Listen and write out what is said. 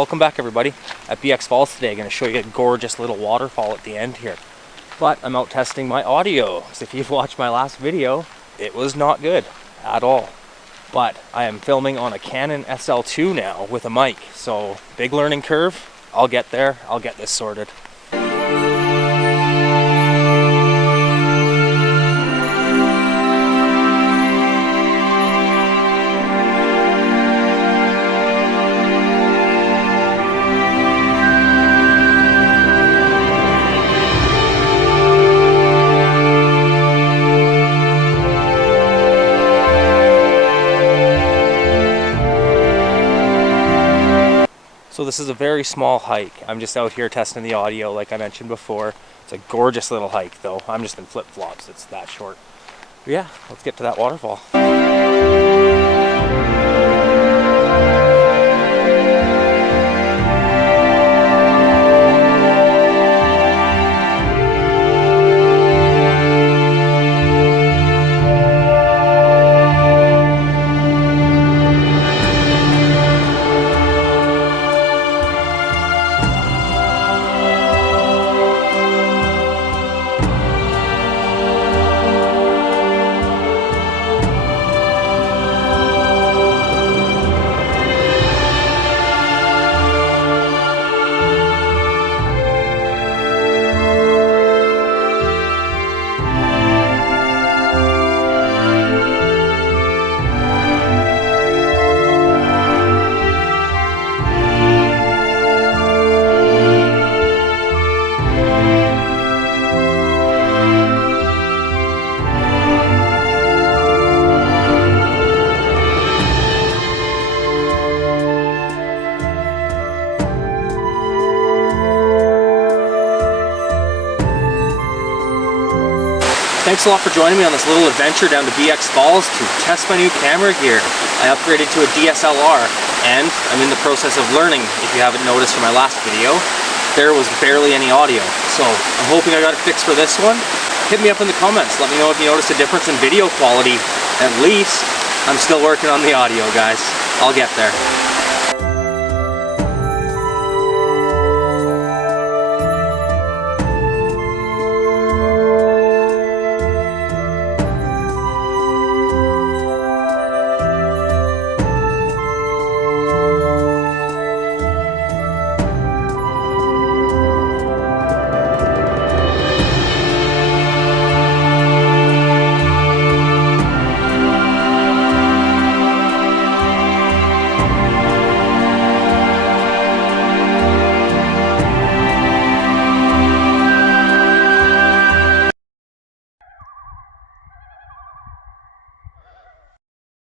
Welcome back everybody. At BX Falls today, I'm going to show you a gorgeous little waterfall at the end here. But I'm out testing my audio, so if you've watched my last video, it was not good at all. But I am filming on a Canon SL2 now with a mic, so big learning curve. I'll get there, I'll get this sorted. So this is a very small hike. I'm just out here testing the audio like I mentioned before. It's a gorgeous little hike though. I'm just in flip-flops, it's that short. But yeah, let's get to that waterfall. Thanks a lot for joining me on this little adventure down to BX Falls to test my new camera gear. I upgraded to a DSLR and I'm in the process of learning. If you haven't noticed from my last video, there was barely any audio. So I'm hoping I got it fixed for this one. Hit me up in the comments. Let me know if you noticed a difference in video quality. At least I'm still working on the audio, guys. I'll get there.